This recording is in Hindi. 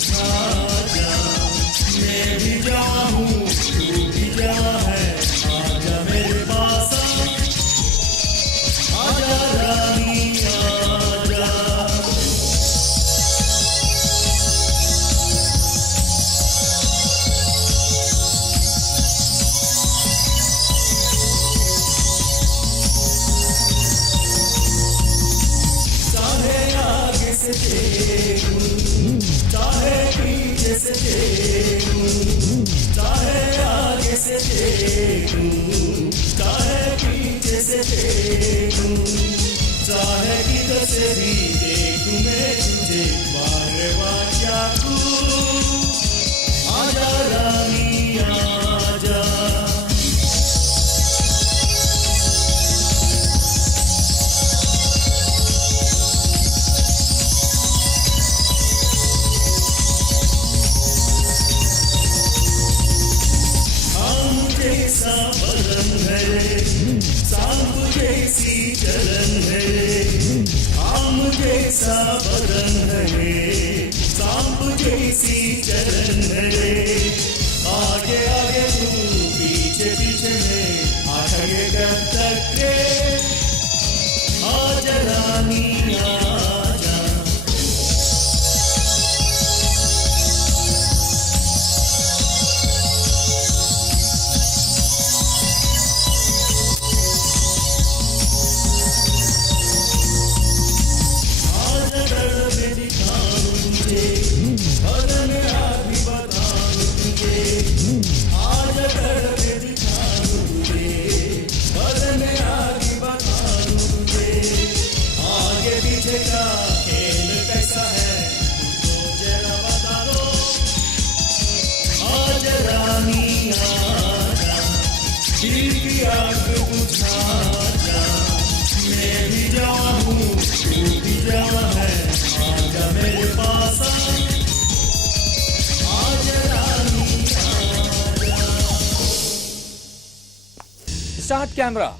आजा, मैं भी जवां हूँ तू भी जवां है, आजा मेरे पास आजा रानी आजा। चाहे आगे से देखूं, चाहे पीछे से देखूं, चाहे आगे से देखूं, चाहे पीछे से देखूं, चाहे किधर से भी देखूं मैं तुझे, बार बार क्या तू आजा रानी आजा। जैसा बदन है, सांप जैसी चलन है, आम जैसा बदन है, सांप जैसी चलन है, आगे आगे तू पीछे पीछे मैं आगे कर तक आजा रानी आजा। दिल की आग बुझा जा, मैं भी जवां हूँ तू भी जवां है, आजा मेरे पास आजा रानी आजा। Start camera.